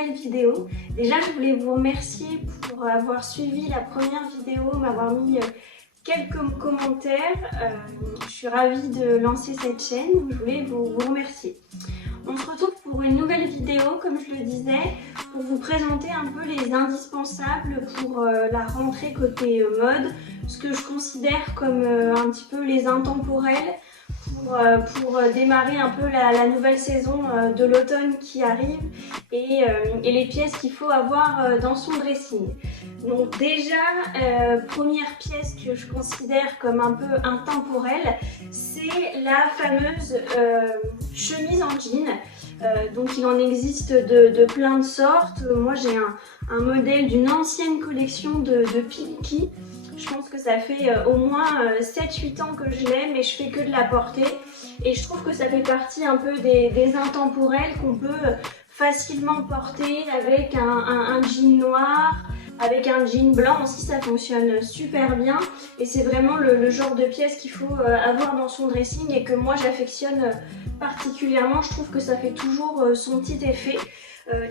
nouvelle vidéo. Déjà, je voulais vous remercier pour avoir suivi la première vidéo, m'avoir mis quelques commentaires. Je suis ravie de lancer cette chaîne, donc je voulais vous remercier. On se retrouve pour une nouvelle vidéo, comme je le disais, pour vous présenter un peu les indispensables pour la rentrée côté mode, ce que je considère comme un petit peu les intemporels pour démarrer un peu la nouvelle saison de l'automne qui arrive et les pièces qu'il faut avoir dans son dressing. Donc déjà, première pièce que je considère comme un peu intemporelle, c'est la fameuse chemise en jean. Donc il en existe de plein de sortes. Moi j'ai un modèle d'une ancienne collection de Pinky. Je pense que ça fait au moins 7-8 ans que je l'aime et je fais que de la porter. Et je trouve que ça fait partie un peu des intemporels qu'on peut facilement porter avec un jean noir, avec un jean blanc aussi, ça fonctionne super bien. Et c'est vraiment le genre de pièce qu'il faut avoir dans son dressing et que moi j'affectionne particulièrement. Je trouve que ça fait toujours son petit effet.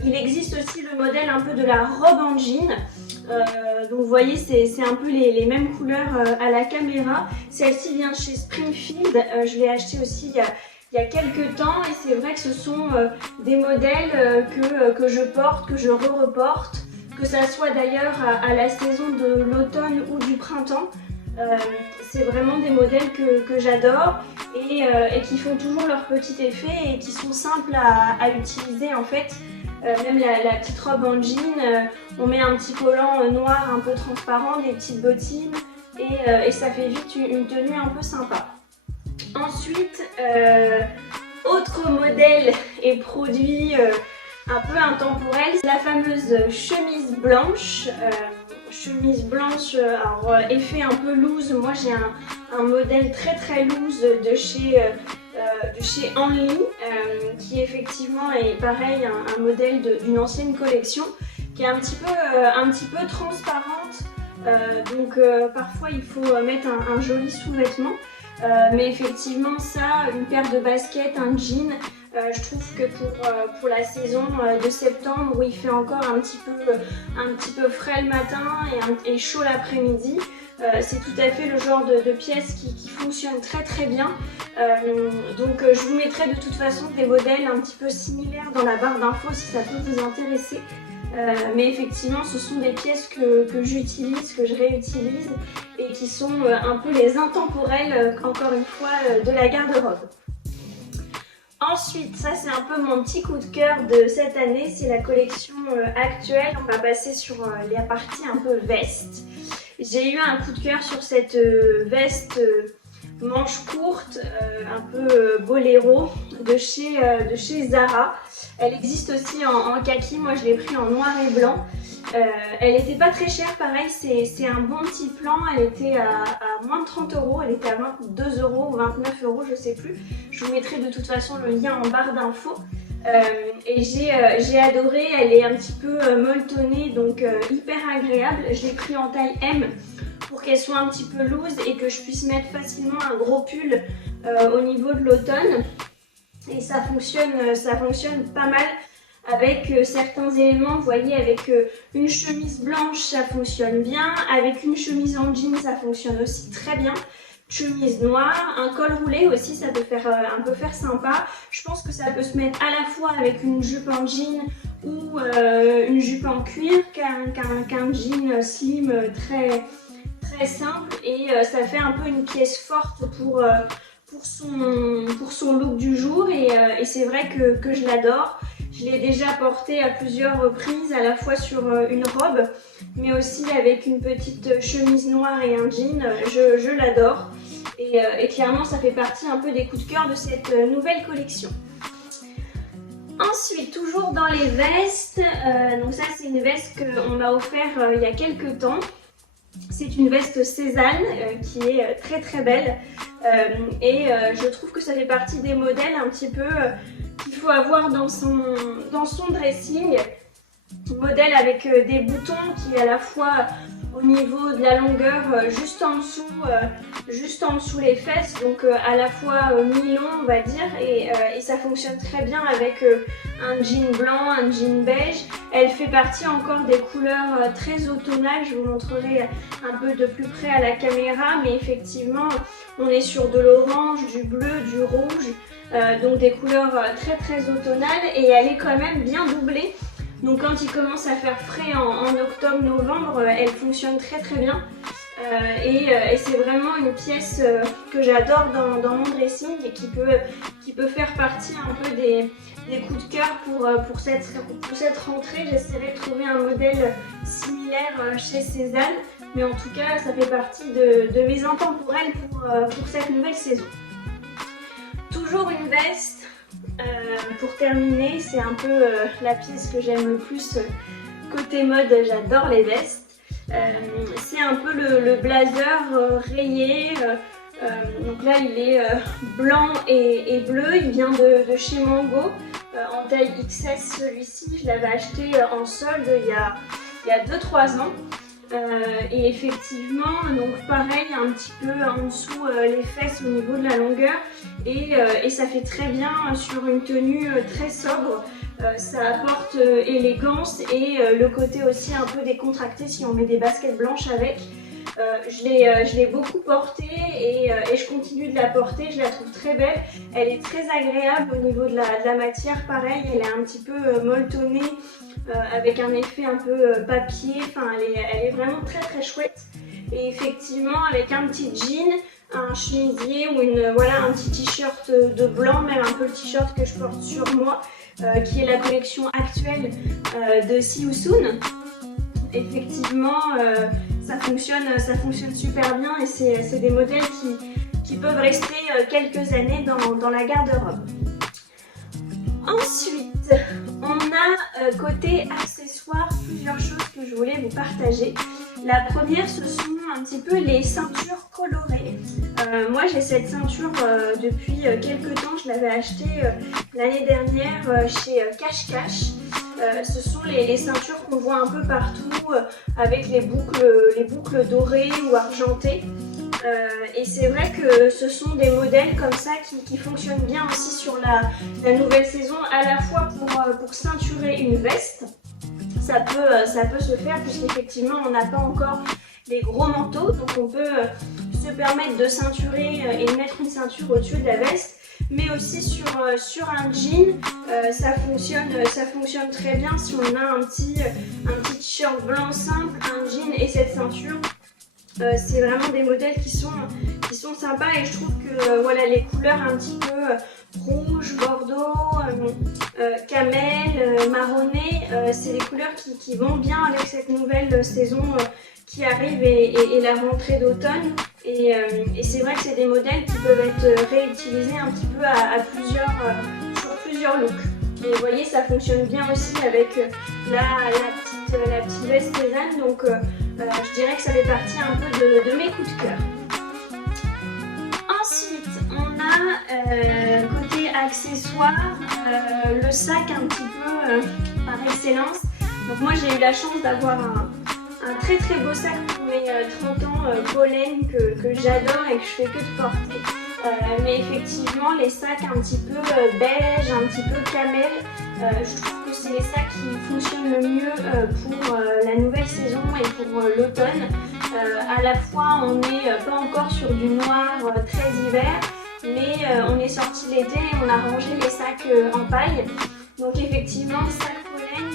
Il existe aussi le modèle un peu de la robe en jean. Donc vous voyez, c'est un peu les mêmes couleurs à la caméra. Celle-ci vient de chez Springfield. Je l'ai acheté aussi il y a quelques temps et c'est vrai que ce sont des modèles que je porte, que je reporte, que ça soit d'ailleurs à la saison de l'automne ou du printemps. C'est vraiment des modèles que j'adore et qui font toujours leur petit effet et qui sont simples à utiliser en fait. Même la petite robe en jean, on met un petit collant noir un peu transparent, des petites bottines et ça fait vite une tenue un peu sympa. Ensuite, autre modèle et produit un peu intemporel, c'est la fameuse chemise blanche. Alors effet un peu loose. Moi j'ai un modèle très loose de chez Henley, qui effectivement est pareil, un modèle d'une ancienne collection qui est un petit peu transparente, donc parfois il faut mettre un joli sous-vêtement, mais effectivement ça, une paire de baskets, un jean, je trouve que pour la saison de septembre où il fait encore un petit peu frais le matin et chaud l'après-midi, c'est tout à fait le genre de pièce qui fonctionne très bien. Donc je vous mettrai de toute façon des modèles un petit peu similaires dans la barre d'infos si ça peut vous intéresser. Mais effectivement ce sont des pièces que j'utilise, que je réutilise et qui sont un peu les intemporels, encore une fois, de la garde-robe. Ensuite, ça c'est un peu mon petit coup de cœur de cette année, c'est la collection actuelle. On va passer sur la partie un peu veste. J'ai eu un coup de cœur sur cette veste manche courte, un peu boléro de chez Zara. Elle existe aussi en kaki, moi je l'ai pris en noir et blanc. Elle n'était pas très chère, pareil, c'est un bon petit plan. Elle était à moins de 30 €, elle était à 22 € ou 29 €, je sais plus. Je vous mettrai de toute façon le lien en barre d'infos. Et j'ai adoré, elle est un petit peu molletonnée, donc hyper agréable. Je l'ai pris en taille M pour qu'elle soit un petit peu loose et que je puisse mettre facilement un gros pull au niveau de l'automne. Et ça fonctionne pas mal avec certains éléments. Vous voyez, avec une chemise blanche ça fonctionne bien, avec une chemise en jean ça fonctionne aussi très bien. Chemise noire, un col roulé aussi, ça peut faire sympa. Je pense que ça peut se mettre à la fois avec une jupe en jean ou une jupe en cuir qu'un jean slim très simple, et ça fait un peu une pièce forte pour son look du jour, et c'est vrai que je l'adore. Je l'ai déjà porté à plusieurs reprises, à la fois sur une robe, mais aussi avec une petite chemise noire et un jean. Je l'adore. Et clairement, ça fait partie un peu des coups de cœur de cette nouvelle collection. Ensuite, toujours dans les vestes, donc ça c'est une veste qu'on m'a offert il y a quelques temps. C'est une veste Cézanne qui est très belle, et je trouve que ça fait partie des modèles un petit peu qu'il faut avoir dans son dressing. Modèle avec des boutons qui à la fois au niveau de la longueur, juste en dessous les fesses, donc à la fois mi-long on va dire, et ça fonctionne très bien avec un jean blanc, un jean beige. Elle fait partie encore des couleurs très automnales, je vous montrerai un peu de plus près à la caméra, mais effectivement on est sur de l'orange, du bleu, du rouge, donc des couleurs très très automnales, et elle est quand même bien doublée. Donc quand il commence à faire frais en octobre-novembre, elle fonctionne très très bien. Et c'est vraiment une pièce que j'adore dans mon dressing et qui peut faire partie un peu des coups de cœur pour cette rentrée. J'essaierai de trouver un modèle similaire chez Cézanne, mais en tout cas ça fait partie de mes intemporels pour cette nouvelle saison. Toujours une veste. Pour terminer, c'est un peu la pièce que j'aime le plus côté mode, j'adore les vestes. C'est un peu le blazer rayé, donc là il est blanc et bleu, il vient de chez Mango, en taille XS celui-ci, je l'avais acheté en solde il y a 2-3 ans. Et effectivement, donc pareil, un petit peu en dessous les fesses au niveau de la longueur, et ça fait très bien sur une tenue très sobre. Ça apporte élégance et le côté aussi un peu décontracté si on met des baskets blanches avec. Je l'ai beaucoup portée et je continue de la porter, je la trouve très belle. Elle est très agréable au niveau de la matière, pareil, elle est un petit peu moletonnée avec un effet un peu papier, enfin elle est vraiment très très chouette. Et effectivement avec un petit jean, un chemisier ou un petit t-shirt de blanc, même un peu le t-shirt que je porte sur moi, qui est la collection actuelle de Sioussoun. Effectivement, ça fonctionne super bien et c'est des modèles qui peuvent rester quelques années dans la garde-robe. Ensuite, on a côté accessoires plusieurs choses que je voulais vous partager. La première, ce sont un petit peu les ceintures colorées. Moi j'ai cette ceinture depuis quelques temps, je l'avais achetée l'année dernière chez Cache Cache. Ce sont les ceintures qu'on voit un peu partout avec les boucles dorées ou argentées. Et c'est vrai que ce sont des modèles comme ça qui fonctionnent bien aussi sur la nouvelle saison, à la fois pour ceinturer une veste. Ça peut se faire puisqu'effectivement on n'a pas encore les gros manteaux, donc on peut se permettre de ceinturer et de mettre une ceinture au-dessus de la veste. Mais aussi sur un jean, ça fonctionne très bien si on a un petit t-shirt blanc simple, un jean et cette ceinture. C'est vraiment des modèles qui sont sympas et je trouve que voilà, les couleurs un petit peu rouge, bordeaux, camel, marronné, c'est des couleurs qui vont bien avec cette nouvelle saison qui arrive et la rentrée d'automne. Et c'est vrai que c'est des modèles qui peuvent être réutilisés un petit peu sur plusieurs looks. Et vous voyez, ça fonctionne bien aussi avec la petite veste Cézanne, donc je dirais que ça fait partie un peu de mes coups de cœur. Ensuite, on a côté accessoires, le sac un petit peu par excellence. Donc moi j'ai eu la chance d'avoir un très très beau sac pour mes 30 ans pollen que j'adore et que je fais que de porter. Mais effectivement les sacs un petit peu beige, un petit peu camel, je trouve que c'est les sacs qui fonctionnent le mieux pour la nouvelle saison et pour l'automne. À la fois on n'est pas encore sur du noir très hiver, mais on est sorti l'été et on a rangé les sacs en paille. Donc effectivement sac pollen,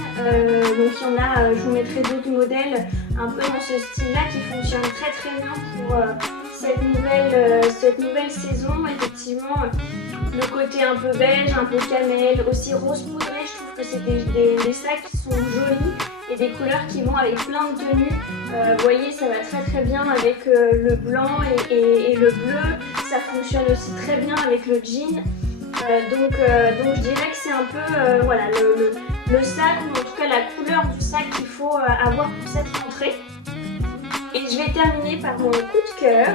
donc il y en a, je vous mettrai d'autres modèles un peu dans ce style là qui fonctionnent très très bien pour cette nouvelle saison. Effectivement le côté un peu beige, un peu cannelle, aussi rose poudré, je trouve que c'est des sacs qui sont jolis et des couleurs qui vont avec plein de tenues. Vous voyez, ça va très très bien avec le blanc et le bleu, ça fonctionne aussi très bien avec le jean. Donc je dirais que c'est un peu voilà, le sac, ou en tout cas la couleur du sac qu'il faut avoir pour cette rentrée. Et je vais terminer par mon coup de cœur,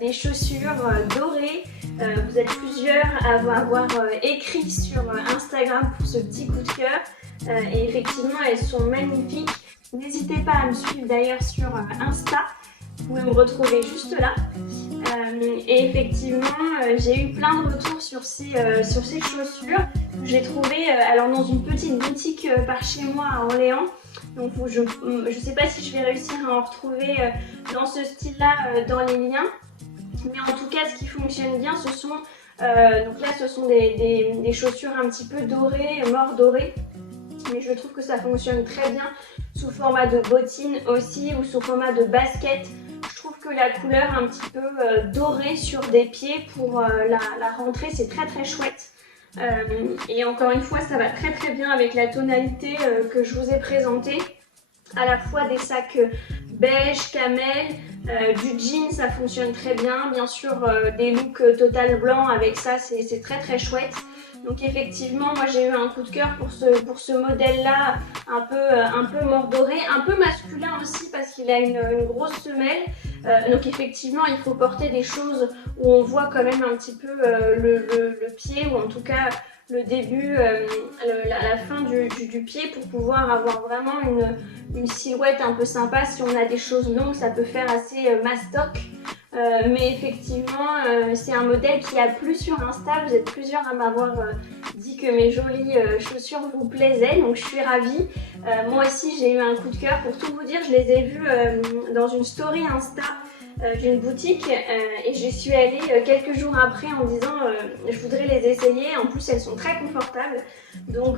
des chaussures dorées. Vous êtes plusieurs à avoir écrit sur Instagram pour ce petit coup de cœur. Et effectivement, elles sont magnifiques. N'hésitez pas à me suivre d'ailleurs sur Insta, vous pouvez me retrouver juste là. Et effectivement, j'ai eu plein de retours sur ces chaussures. J'ai trouvé alors dans une petite boutique par chez moi à Orléans. Donc je ne sais pas si je vais réussir à en retrouver dans ce style-là dans les liens. Mais en tout cas, ce qui fonctionne bien, ce sont donc là, ce sont des chaussures un petit peu dorées, mort dorées. Mais je trouve que ça fonctionne très bien sous format de bottines aussi ou sous format de basket. Je trouve que la couleur un petit peu dorée sur des pieds pour la rentrée, c'est très très chouette. Et encore une fois, ça va très très bien avec la tonalité que je vous ai présentée. À la fois des sacs beige, camel, du jean, ça fonctionne très bien. Bien sûr, des looks total blanc avec ça, c'est très très chouette. Donc effectivement, moi j'ai eu un coup de cœur pour ce modèle-là, un peu mordoré, un peu masculin aussi parce qu'il a une grosse semelle. Donc effectivement, il faut porter des choses où on voit quand même un petit peu le pied, ou en tout cas le début, la fin du pied, pour pouvoir avoir vraiment une silhouette un peu sympa. Si on a des choses longues, ça peut faire assez mastoc. Mais effectivement, c'est un modèle qui a plu sur Insta. Vous êtes plusieurs à m'avoir dit que mes jolies chaussures vous plaisaient, donc je suis ravie. Moi aussi, j'ai eu un coup de cœur. Pour tout vous dire, je les ai vues dans une story Insta d'une boutique et j'y suis allée quelques jours après en disant je voudrais les essayer. En plus, elles sont très confortables. Donc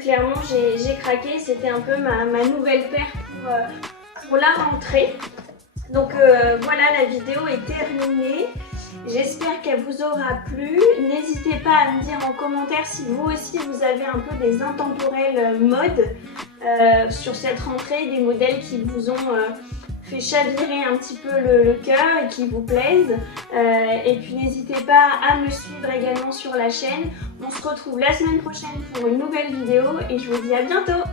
clairement, j'ai craqué. C'était un peu ma nouvelle paire pour la rentrée. Donc voilà, la vidéo est terminée. J'espère qu'elle vous aura plu. N'hésitez pas à me dire en commentaire si vous aussi vous avez un peu des intemporels mode sur cette rentrée, des modèles qui vous ont fait chavirer un petit peu le cœur et qui vous plaisent. Et puis n'hésitez pas à me suivre également sur la chaîne. On se retrouve la semaine prochaine pour une nouvelle vidéo et je vous dis à bientôt.